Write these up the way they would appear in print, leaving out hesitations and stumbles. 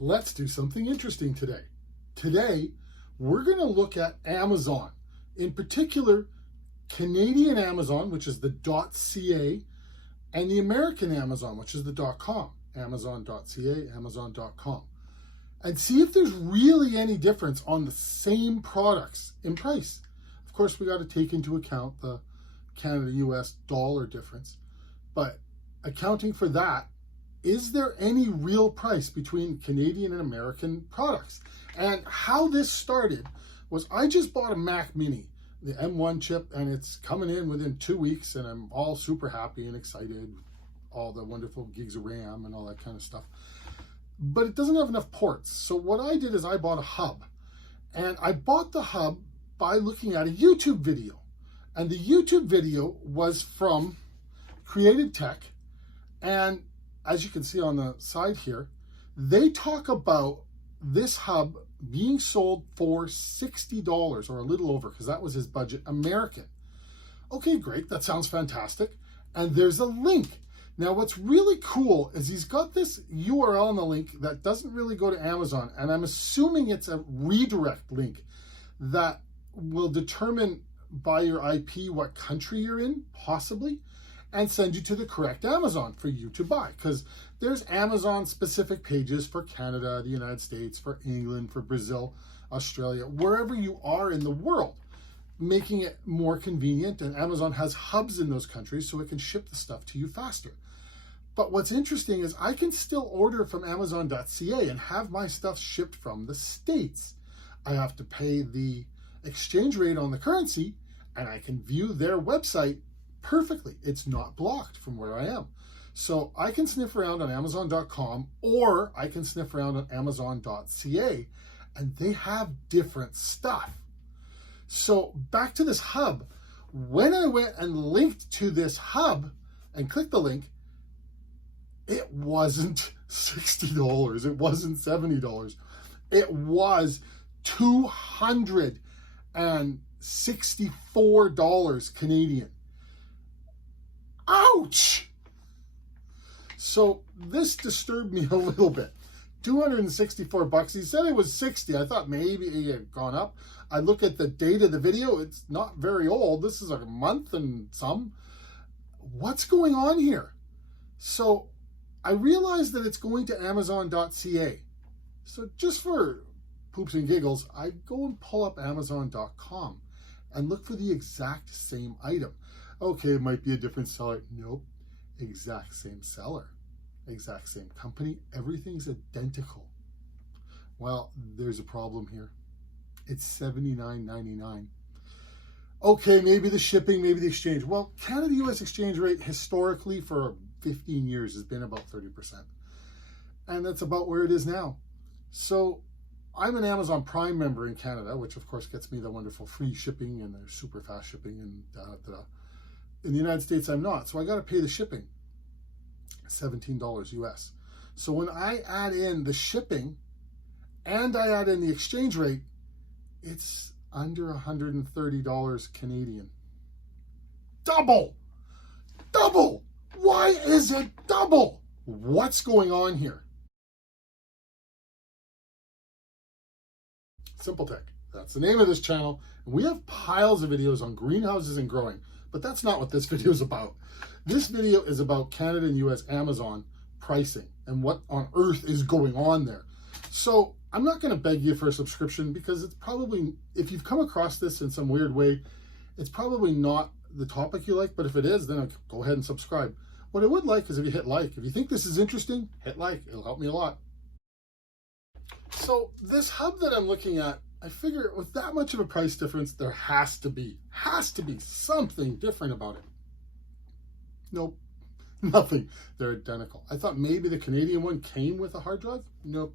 let's do something interesting today. Today, we're going to look at Amazon. In particular, Canadian Amazon, which is the .ca, and the American Amazon, which is the .com, amazon.ca, amazon.com. And see if there's really any difference on the same products in price. Of course, we got to take into account the Canada-US dollar difference, but accounting for that, is there any real price between Canadian and American products? And how this started was I just bought a Mac Mini, the M1 chip, and it's coming in within 2 weeks, and I'm all super happy and excited, all the wonderful gigs of RAM and all that kind of stuff. But it doesn't have enough ports. So what I did is I bought a hub, and I bought the hub by looking at a YouTube video. And the YouTube video was from Created Tech, and as you can see on the side here, they talk about this hub being sold for $60 or a little over, because that was his budget, American. Okay, great, that sounds fantastic. And there's a link. Now, what's really cool is he's got this URL in the link that doesn't really go to Amazon, and I'm assuming it's a redirect link that will determine by your IP what country you're in, possibly, and send you to the correct Amazon for you to buy, because there's Amazon specific pages for Canada, the United States, for England, for Brazil, Australia, wherever you are in the world, making it more convenient. And Amazon has hubs in those countries so it can ship the stuff to you faster. But what's interesting is I can still order from amazon.ca and have my stuff shipped from the States. I have to pay the exchange rate on the currency, and I can view their website perfectly. It's not blocked from where I am. So I can sniff around on amazon.com, or I can sniff around on amazon.ca, and they have different stuff. So back to this hub. When I went and linked to this hub and clicked the link, it wasn't $60. It wasn't $70. It was $264 Canadian. Ouch! So this disturbed me a little bit. 264 bucks. He said it was 60. I thought maybe it had gone up. I look at the date of the video. It's not very old. This is like a month and some. What's going on here? So I realized that it's going to amazon.ca. So just for poops and giggles, I go and pull up amazon.com and look for the exact same item. Okay, it might be a different seller. Nope, exact same seller, exact same company. Everything's identical. Well, there's a problem here. It's $79.99. Okay, maybe the shipping, maybe the exchange. Well, Canada-US exchange rate historically for 15 years has been about 30%. And that's about where it is now. So I'm an Amazon Prime member in Canada, which of course gets me the wonderful free shipping and their super fast shipping and da-da-da. In the United States, I'm not. So I got to pay the shipping, $17 US. So when I add in the shipping and I add in the exchange rate, it's under $130 Canadian. Double! Double! Why is it double? What's going on here? Simple Tech. That's the name of this channel. And we have piles of videos on greenhouses and growing, but that's not what this video is about. This video is about Canada and US Amazon pricing and what on earth is going on there. So I'm not going to beg you for a subscription, because it's probably, if you've come across this in some weird way, it's probably not the topic you like, but if it is, then go ahead and subscribe. What I would like is if you hit like. If you think this is interesting, hit like. It'll help me a lot. So this hub that I'm looking at, I figure with that much of a price difference, there has to be something different about it. Nope, nothing. They're identical. I thought maybe the Canadian one came with a hard drive. Nope,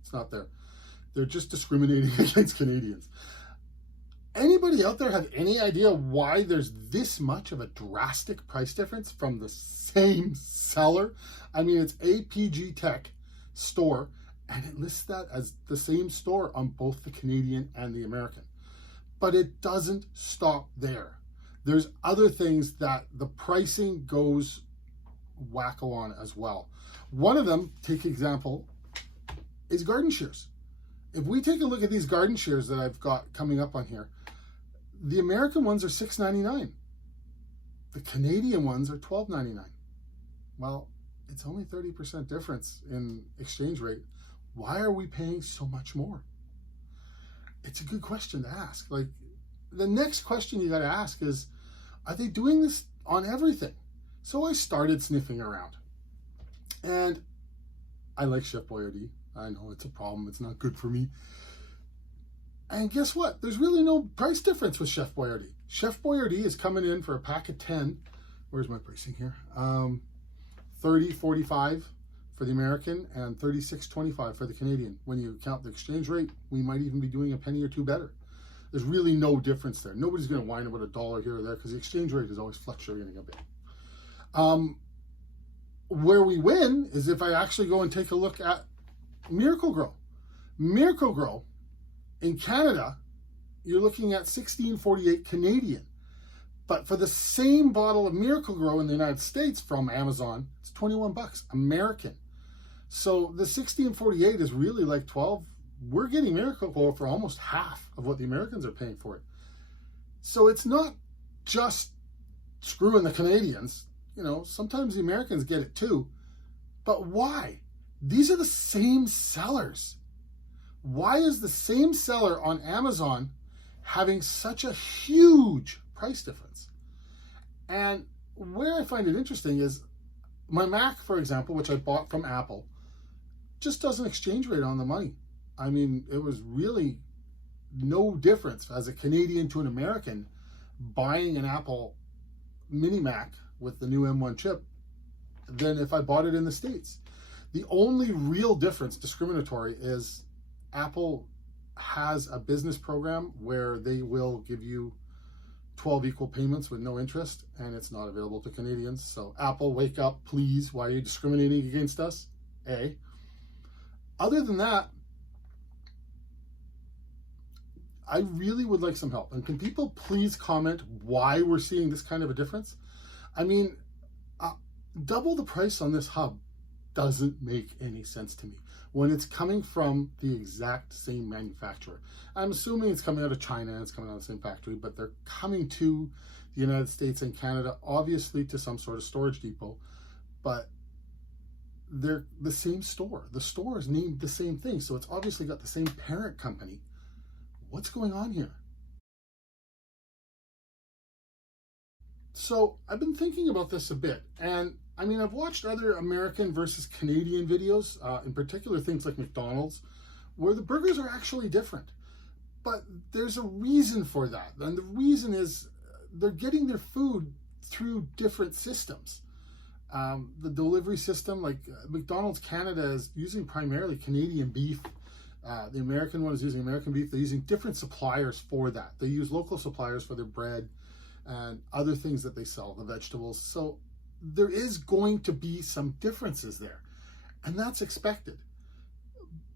it's not there. They're just discriminating against Canadians. Anybody out there have any idea why there's this much of a drastic price difference from the same seller? I mean, it's APG Tech store, and it lists that as the same store on both the Canadian and the American. But it doesn't stop there. There's other things that the pricing goes wacko on as well. One of them, take example, is garden shears. If we take a look at these garden shears that I've got coming up on here, the American ones are $6.99. The Canadian ones are $12.99. Well, it's only 30% difference in exchange rate. Why are we paying so much more? It's a good question to ask. Like, the next question you got to ask is, are they doing this on everything? So I started sniffing around. And I like Chef Boyardee. I know it's a problem. It's not good for me. And guess what? There's really no price difference with Chef Boyardee. Chef Boyardee is coming in for a pack of 10. Where's my pricing here? $30.45 for the American and $36.25 for the Canadian. When you count the exchange rate, we might even be doing a penny or two better. There's really no difference there. Nobody's going to whine about $1 here or there because the exchange rate is always fluctuating a bit. Where we win is if I actually go and take a look at Miracle Grow. Miracle Grow in Canada, you're looking at $16.48 Canadian. But for the same bottle of Miracle Grow in the United States from Amazon, it's 21 bucks American. So the $16.48 is really like 12. We're getting Miracle Grow for almost half of what the Americans are paying for it. So it's not just screwing the Canadians. You know, sometimes the Americans get it too. But why? These are the same sellers. Why is the same seller on Amazon having such a huge price difference? And where I find it interesting is my Mac, for example, which I bought from Apple, just does an exchange rate on the money. I mean, it was really no difference as a Canadian to an American buying an Apple mini Mac with the new M1 chip than if I bought it in the States. The only real difference, discriminatory, is Apple has a business program where they will give you 12 equal payments with no interest, and it's not available to Canadians. So Apple, wake up, please. Why are you discriminating against us? A. Other than that, I really would like some help. And can people please comment why we're seeing this kind of a difference? I mean, double the price on this hub doesn't make any sense to me when it's coming from the exact same manufacturer. I'm assuming it's coming out of China and it's coming out of the same factory, but they're coming to the United States and Canada, obviously to some sort of storage depot, but they're the same store. The store is named the same thing, so it's obviously got the same parent company. What's going on here? So I've been thinking about this a bit, and I mean, I've watched other American versus Canadian videos, in particular things like McDonald's, where the burgers are actually different. But there's a reason for that, and the reason is they're getting their food through different systems. The delivery system, like McDonald's Canada, is using primarily Canadian beef. The American one is using American beef. They're using different suppliers for that. They use local suppliers for their bread and other things that they sell, the vegetables. So there is going to be some differences there, and that's expected.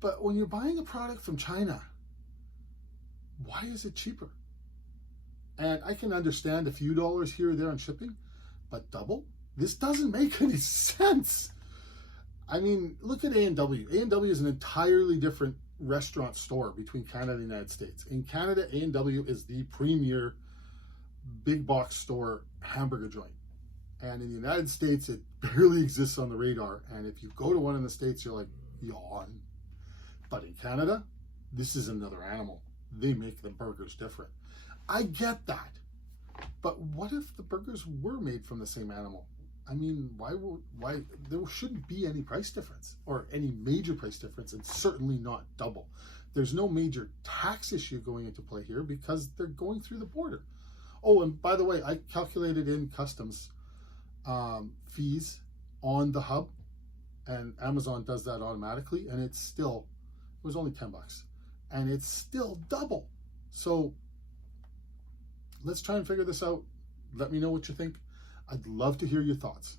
But when you're buying a product from China, why is it cheaper? And I can understand a few dollars here or there on shipping, but double? This doesn't make any sense. I mean, look at A&W. A&W is an entirely different restaurant store between Canada and the United States. In Canada, A&W is the premier big box store hamburger joint. And in the United States, it barely exists on the radar. And if you go to one in the States, you're like, yawn. But in Canada, this is another animal. They make the burgers different. I get that. But what if the burgers were made from the same animal? I mean, why there shouldn't be any price difference or any major price difference, and certainly not double. There's no major tax issue going into play here because they're going through the border. Oh, and by the way, I calculated in customs fees on the hub, and Amazon does that automatically, and it was only 10 bucks, and it's still double. So let's try and figure this out. Let me know what you think. I'd love to hear your thoughts.